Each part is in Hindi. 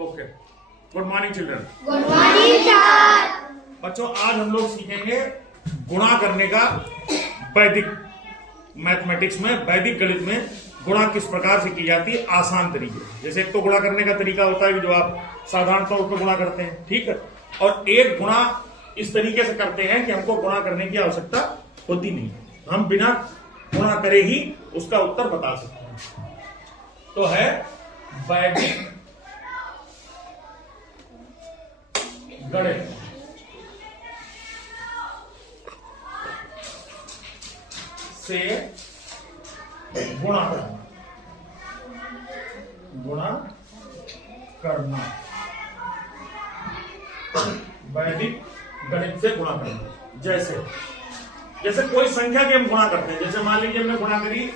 Okay, good morning children. Good morning sir. बच्चों, आज हम लोग सीखेंगे गुणा करने का वैदिक मैथमेटिक्स में, वैदिक गणित में गुणा किस प्रकार से की जाती है, आसान तरीके। जैसे एक तो गुणा करने का तरीका होता है कि जो आप साधारण तौर पर गुणा करते हैं, ठीक है, और एक गुणा इस तरीके से करते हैं कि हमको गुणा करने की आवश्यकता होती नहीं, हम बिना गुणा करे ही उसका उत्तर बता सकते हैं। तो है वैदिक गणित से गुणा करना, गुणा करना, वैदिक गणित से गुणा करना। जैसे कोई संख्या की हम गुणा करते हैं, जैसे मान लीजिए हमने गुणा करी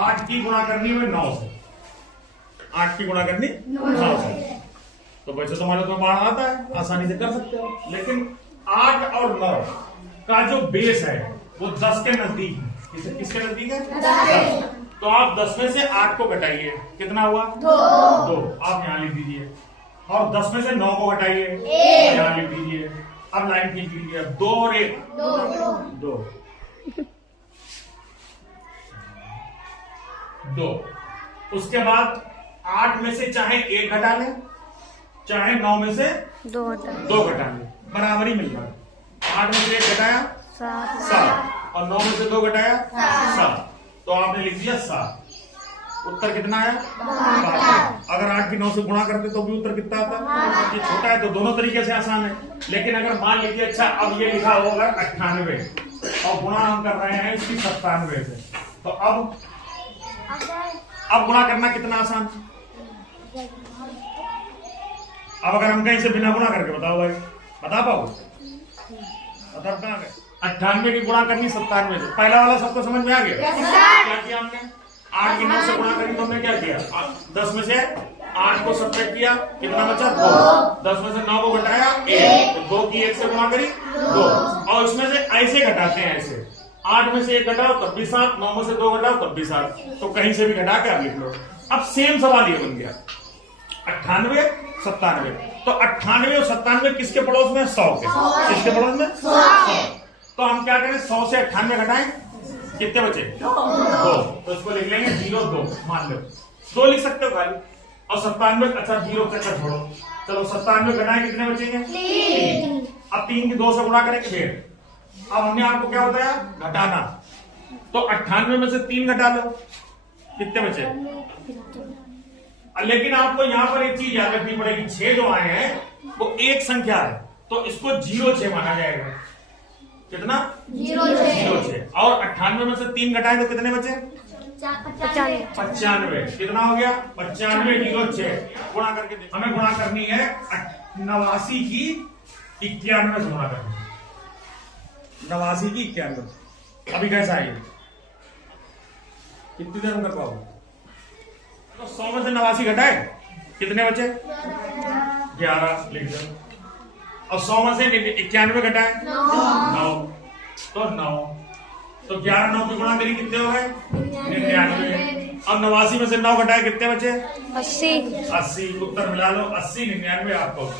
8 की गुणा करनी है 9 से, 8 की गुणा करनी 9 से, तो वैसे तो हमारे तो बाढ़ आता है, आसानी से कर सकते हो। लेकिन 8 और 9 का जो बेस है वो 10 के नजदीक है। किसके नजदीक है? 10। तो आप 10 में से 8 को घटाइए, कितना हुआ? 2। आप यहां लिख दीजिए। और 10 में से 9 को घटाइए, यहां लिख दीजिए। अब लाइन खींच लीजिए, 2 और 1 2। उसके बाद 8 में से चाहे 1 घटा लें, चाहे 9 में से 2 घटा लें, बराबरी मिल जाए। 8 में से 1 घटाया 7, और 9 में से 2 घटाया 7, तो आपने लिख दिया 7। उत्तर कितना आया? 5। अगर 8 की 9 से गुणा करते तो भी उत्तर कितना आता? ये छोटा है तो दोनों तरीके से आसान है। लेकिन अगर मान लीजिए, अच्छा अब ये लिखा होगा 98 और गुणा हम कर रहे हैं इसकी 97 से, तो अब गुणा करना कितना आसान? अब अगर हम कहीं से बिना गुणा करके बताओ भाई, बता पाओगे? मतलब कहां गए? 98 की गुणा करनी 97 से, पहला वाला सबको समझ में आ गया? क्या किया हमने? 8 की 9 से गुणा करी तो हमने क्या किया? 10 में से 8 को सब्ट्रैक्ट किया, कितना बचा? 2। 10 में से 9 को घटाया 1, तो 2 की 1 से गुणा करी 2। और इसमें से ऐसे घटाते हैं, ऐसे 8 में से 1 घटाओ तब भी 7, 9 में से 2 घटाओ तब भी 7, तो कहीं से भी घटा के आप लिख लो। अब सेम सवाल ये बन गया 98 97, तो 98 और 97 किसके पड़ोस में? 100 के। किसके पड़ोस में? 100। तो हम क्या करें, 100 से 98 घटाएं, कितने बचे? 2। तो इसको लिख लेंगे 0 2, मान लो 2 लिख सकते हो खाली। और 97, अच्छा 0 चक्कर छोड़ो, चलो 97 घटाएं, कितने बचेंगे? 3। अब 3 की 2 से गुणा करेंगे फिर। अब हमने आपको क्या बताया? घटाना। तो 98 में से 3 घटा लो, कितने बचे? लेकिन आपको यहां पर एक चीज याद रखनी पड़ेगी, 6 जो आए हैं वो एक संख्या है, तो इसको 0-6 माना जाएगा। कितना? 0-6। और 98 में से 3 घटाए तो कितने बचे? 95। कितना हो गया? 95 0-6 गुणा करके देखो। हमें गुणा करनी है 89 की 91 से गुणा करनी है। 89 की 91। अभी कैसा है ये? कितनी देर में कर पाओगे? तो 100 में से 89 घटाए, कितने बचे? 11 लिख दो। और 100 में से 91 घटाए 9, तो 9। तो 11 9 की गुणा करी, कितने हो गए? 99। अब 89 में से 9 घटाए, कितने बचे? 80। उत्तर मिला लो, 80 99 आपका उत्तर।